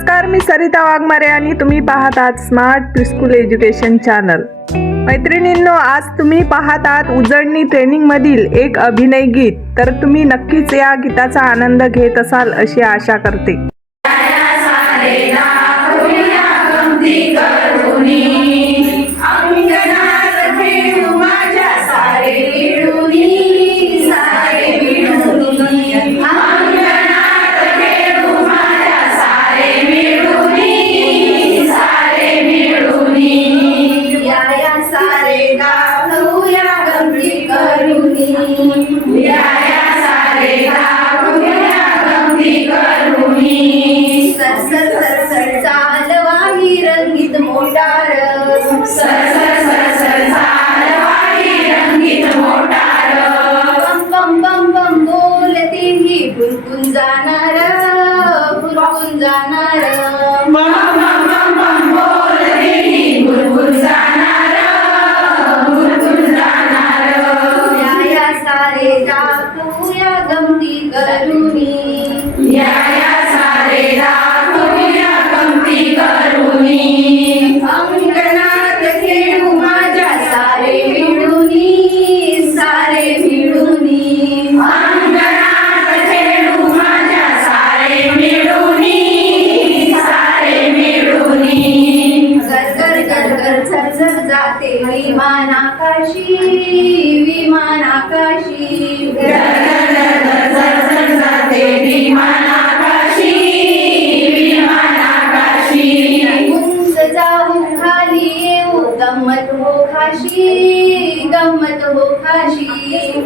नमस्कार मी सरिता वाघमारे आणि तुम्ही पाहत आहात स्मार्ट प्रिस्कूल एज्युकेशन चॅनल मैत्रिणींनो आज तुम्ही पाहत आहात उजळणी ट्रेनिंग मधील एक अभिनय गीत. तर तुम्ही नक्कीच या गीताचा आनंद घेत असाल अशी आशा करते. सरसर सरसर चालवाही रंगीत मोटार. सर गमती विमान आकाशी विमान आकाशी. उंच जाऊ खाली येऊ गमत हो खाशी गमत हो खाशी.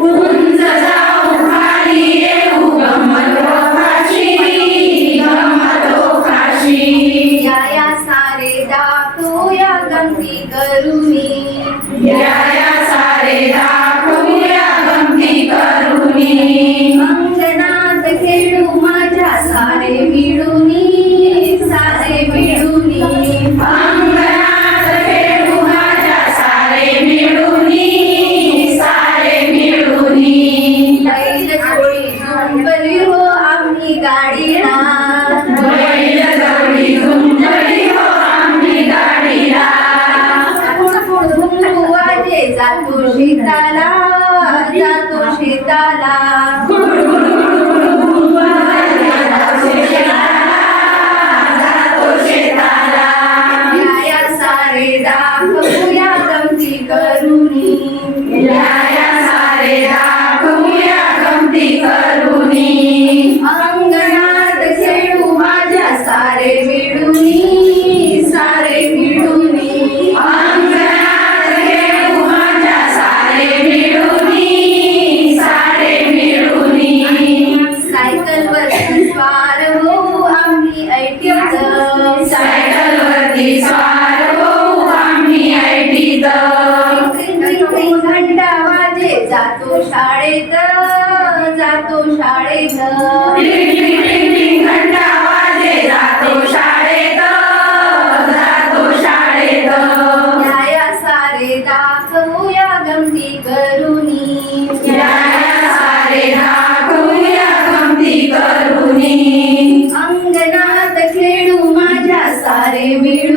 उंच जाऊ खाली येऊ गमत हो खाशी गमत हो खाशी. या दा तो या गमती करुणी या या सारे दा जातो शेताला तीन घंटा जातो शाळेत जातो शाळेत. तीन जातो शाळेत जातो शाळेत. सारे दाखवूया गमती करुनी. सारे दाखवूया गमती अंगणात खेळू माझ्या सारे मिळू.